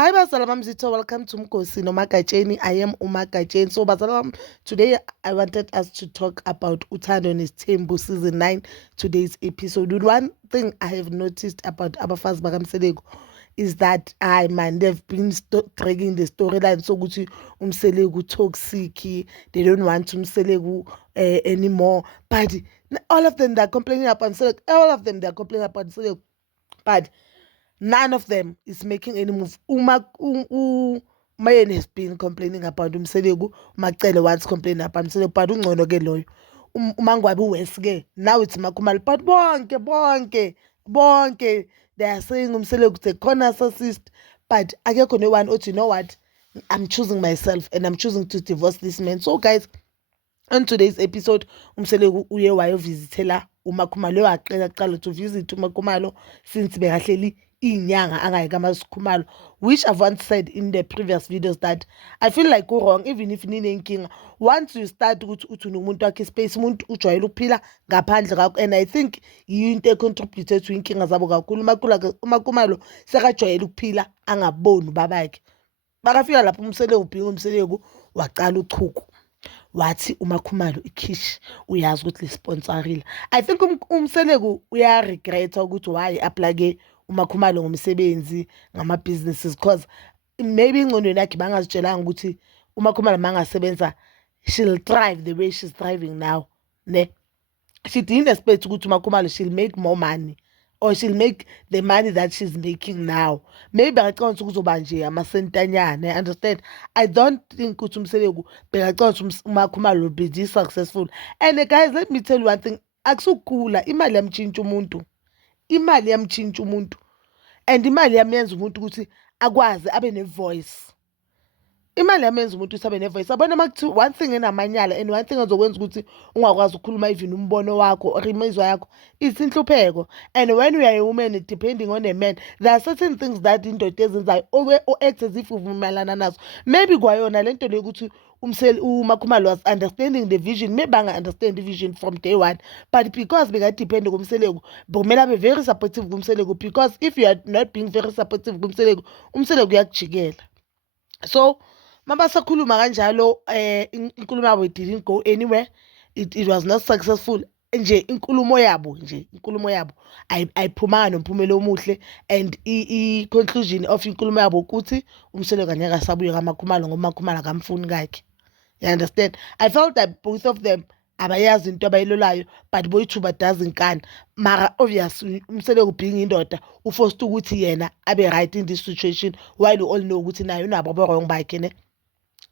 Hi Bazala Mamzito, welcome to Mkosi no Magatsheni. I am Umagatsheni. So Bazala, today I wanted us to talk about Uthando Nesithembu season 9, today's episode. One thing I have noticed about Abafazi bakaMseleko is that they've been dragging the storyline so good Umseleko toxic, they don't want Umseleko anymore. But all of them they're complaining about Umseleko, all of them they're complaining about Umseleko. But none of them is making any move. Mayeni has been complaining about Umseleko. Macele once complaining about Umseleko, but ungcono ke loyo. Umangwabi uWest ke. Now it's Makhumalo. But bonke, they are saying Umseleko is a corner assist. But akekho no one, you know what? I'm choosing myself and I'm choosing to divorce this man. So guys, on today's episode, Umseleko uye wayovizithela uMakhumalo, waqala to visit uMakhumalo since bekahleli inyanga angayeka uMakhumalo, which I've once said in the previous videos that I feel like go wrong even if ninenkinga. Once you start ukuthi unomuntu wakhe space, umuntu ujwayele ukuphila ngaphandle kakho, and I think yinto econtributed to inkinga zabo kakhulu. uMakhumalo sekajwayele ukuphila angaboni ubabakhe. Bakafika lapho Umseleko waqala uchuku, wathi uMakhumalo ikhishi uyazi ukuthi lisponsorile. I think Umseleko uyaregreta ukuthi why aplage uMakhumalo ngomsebenzi ngama-businesses, because maybe ingqondweni yakhe bangazitshelanga ukuthi uMakhumalo mangasebenza she'll thrive the way she's thriving now, ne? She didn't expect ukuthi uMakhumalo she'll make more money or she'll make the money that she's making now. Maybe akacabanga ukuthi kuzoba nje amasentanyana, understand? I don't think ukuthi Umseleko bekacabanga ukuthi uMakhumalo will be this successful. And guys, let me tell you one thing, akusukula imali yamtshintsha umuntu. Imali yamtshintsha umuntu, and imali yamenza umuntu ukuthi akwazi abe ne-voice. Imali yamenza umuntu ukuthi abe ne-voice. Abona makuthiwa one thing enamanyala and one thing ezokwenza ukuthi ungakwazi ukukhuluma even umbono wakho or imizwa yakho is inhlupheko. And when we are a woman depending on a man, there are certain things that indoda ezenzayo o-act as if uvumelana nazo. Maybe kwayona lento leyo ukuthi uMakhumalo was understanding the vision, maybe anga-understand the vision from day one, but because bekadepende kumseleko bekumele abe very supportive kumseleko, because if you are not being very supportive kumseleko, umseleko uyakujikela. So mabasakhuluma kanjalo, inkulumo yabo didn't go anywhere. It was not successful. Nje inkulumo yabo ayiphumanga nomphumelo omuhle, and i-conclusion of inkulumo yabo ukuthi Umseleko angeke asabuye kaMakhumalo ngoba uMakhumalo akamfuni kakhe. You understand? I felt that both of them abayazi into abayilolayo, but boyithu badazinkani. Mara obviously Umseleko being indoda uforced ukuthi yena abe right in this situation, while you all know ukuthi naye unabo wrong bakhe, ne?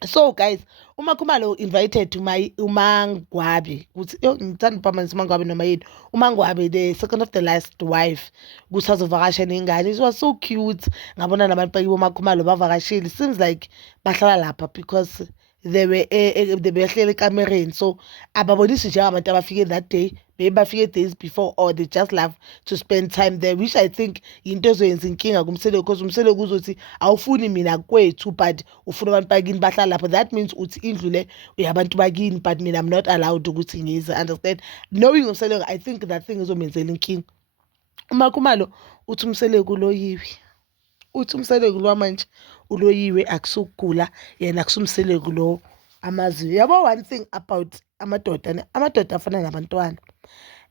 So guys, uMakhumalo invited uMangwabi ukuthi ngithanda uphamanisa uMangwabi noma yini, uMangwabi the second of the last wife, ukuthi azovakasha nengane. It was so cute. Ngabona nabantu bakibo uMakhumalo bavakashile, seems like bahlala lapha because they behleli ekamereni. So ababonisi njengabantu abafike that day, maybe bafike days before, or they just love to spend time there, which I think yinto ezoyenza inkinga kumseleko, because umseleko uzothi awufuni mina kwethu but ufuna abantu bakini bahlala lapho. That means uthi indlu le uyabantu bakini but mina I'm not allowed ukuthi ngize, understand? Knowing umseleko, I think that thing izomenzela inkinga. uMakhumalo uthi umseleko uloyiwe, uthi umseleko lo manje uloyiwe, akusukugula yena, akusumseleko lo amaziyo. Yabo one thing about amadoda afana nabantwana.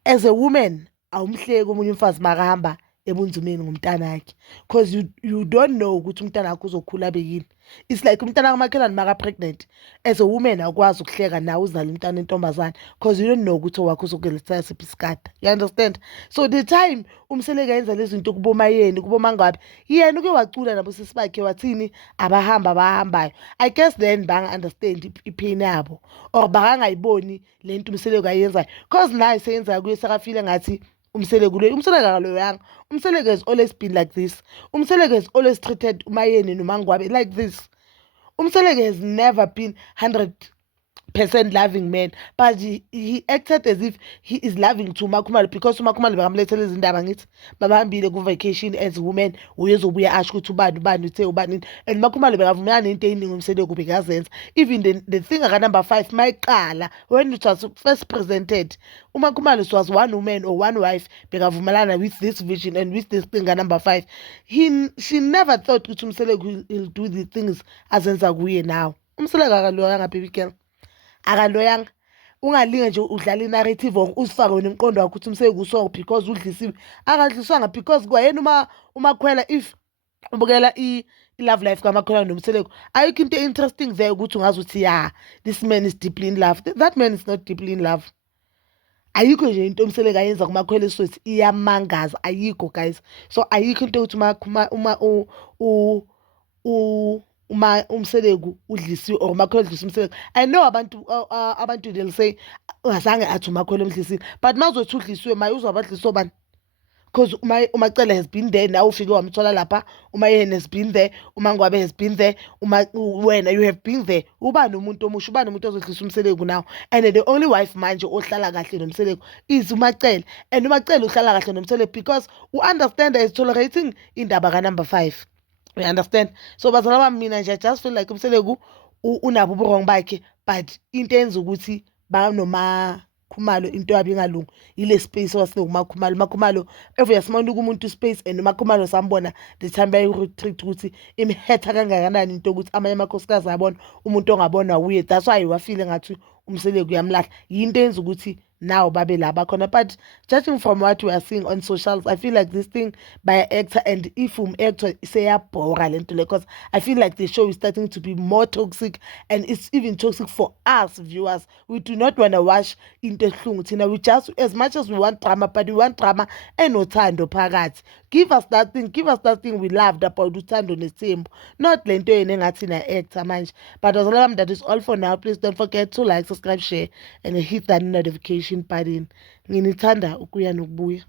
As a woman awumhleki omunye umfazi makahamba ebunzimeni ngomntana wakhe, because you don't know ukuthi umntana wakho uzokhula abe yini. It's like umntana kamakhelwane maka pregnant, as a woman akwazi ukuhleka nawe uzala umntana entombazana, because you don't know ukuthi wakho uzokuletha siphi isikata. You understand? So the time Umseleko yenza lezi zinto kubomayeni kuboMangwabi, yena uke wacula nabo sisi bakhe wathini abahambayo. I guess then banga understand ipain yabo, or bakangayiboni lento Umseleko ayenzayo, because naye seyenzayo kuye sakafile ngathi Umseleko akaloyanga. Umseleko has always been like this. Umseleko has always treated uMayeni noMangwabi like this. Umseleko has never been 100% 100% loving man, but he acted as if he is loving to uMakhumalo because uMakhumalo bekamlethela izindaba ngithi babahambile ku-vacation as women uyezobuya asho ukuthi ubani uthe ubani, and uMakhumalo bekavumelana nento eyiningi uMseleko bekazenza. Even the thing number 5 mayiqala when it was first presented, uMakhumalo was one woman or one wife bekavumelana with this vision and with this thing number 5. She never thought ukuthi uMseleko will do the things azenza kuye now. uMseleko akaloyanga baby girl, akaloyanga. Ungalinge nje udlala i-narrative or usifake wena emqondo wakho ukuthi uMseleko uso because udlisiwe. Akadliswanga because kwayena uMakhwela, if ubukela i-love life kaMakhwela noMseleko, ayikho into interesting there ukuthi ungazi ukuthi ya this man is deeply in love. That man is not deeply in love. Ayikho nje into uMseleko ayenza kuMakhwela esithi iyamangaza, ayikho guys. So ayikho into ukuthi uMseleko udlisiwe or uMakhwela udlisa uMseleko. I know abantu they'll say ungazange athi uMakhwela umdlisile, but mawuzothi udlisiwe maye uzobadliswa bani? Because uMacele has been there, now ufike wamthola lapha, uMayeni has been there, uMangwabe has been there, wena you have been there. Ubani umuntu omusha, ubani umuntu ozodlisa uMseleko now, and the only wife manje ohlala kahle noMseleko is uMacele, and uMacele uhlala kahle noMseleko because understand is tolerating indaba ka number 5. We understand. So bazala bami mina nje I just feel like uMseleko unabo uburong bakhe, but into enza ukuthi Khumalo into yabi ngalungu ile space wasine uMakhumalo every yasimona umuntu space, and uMakhumalo sambona the time bay retreat ukuthi imhetha kangakanani into ukuthi amanye amakhosikazi abona umuntu ongabona uye. That's why wafile ngathi uMseleko uyamlahla, yinto enza ukuthi now babe la bakhona. But judging from what we are seeing on socials, I feel like this thing by an actor, and if actor seyabhora lento le, because I feel like the show is starting to be more toxic, and it's even toxic for us viewers. We do not want to watch into ehlungu thina. We just, as much as we want drama, but we want drama enothando phakathi. Give us that thing we loved about uthando nesimbo, not lento yena engathi na actor manje. But that is all for now. Please don't forget to like, subscribe, share, and hit that notification button. Nginithanda ukuya nokubuya.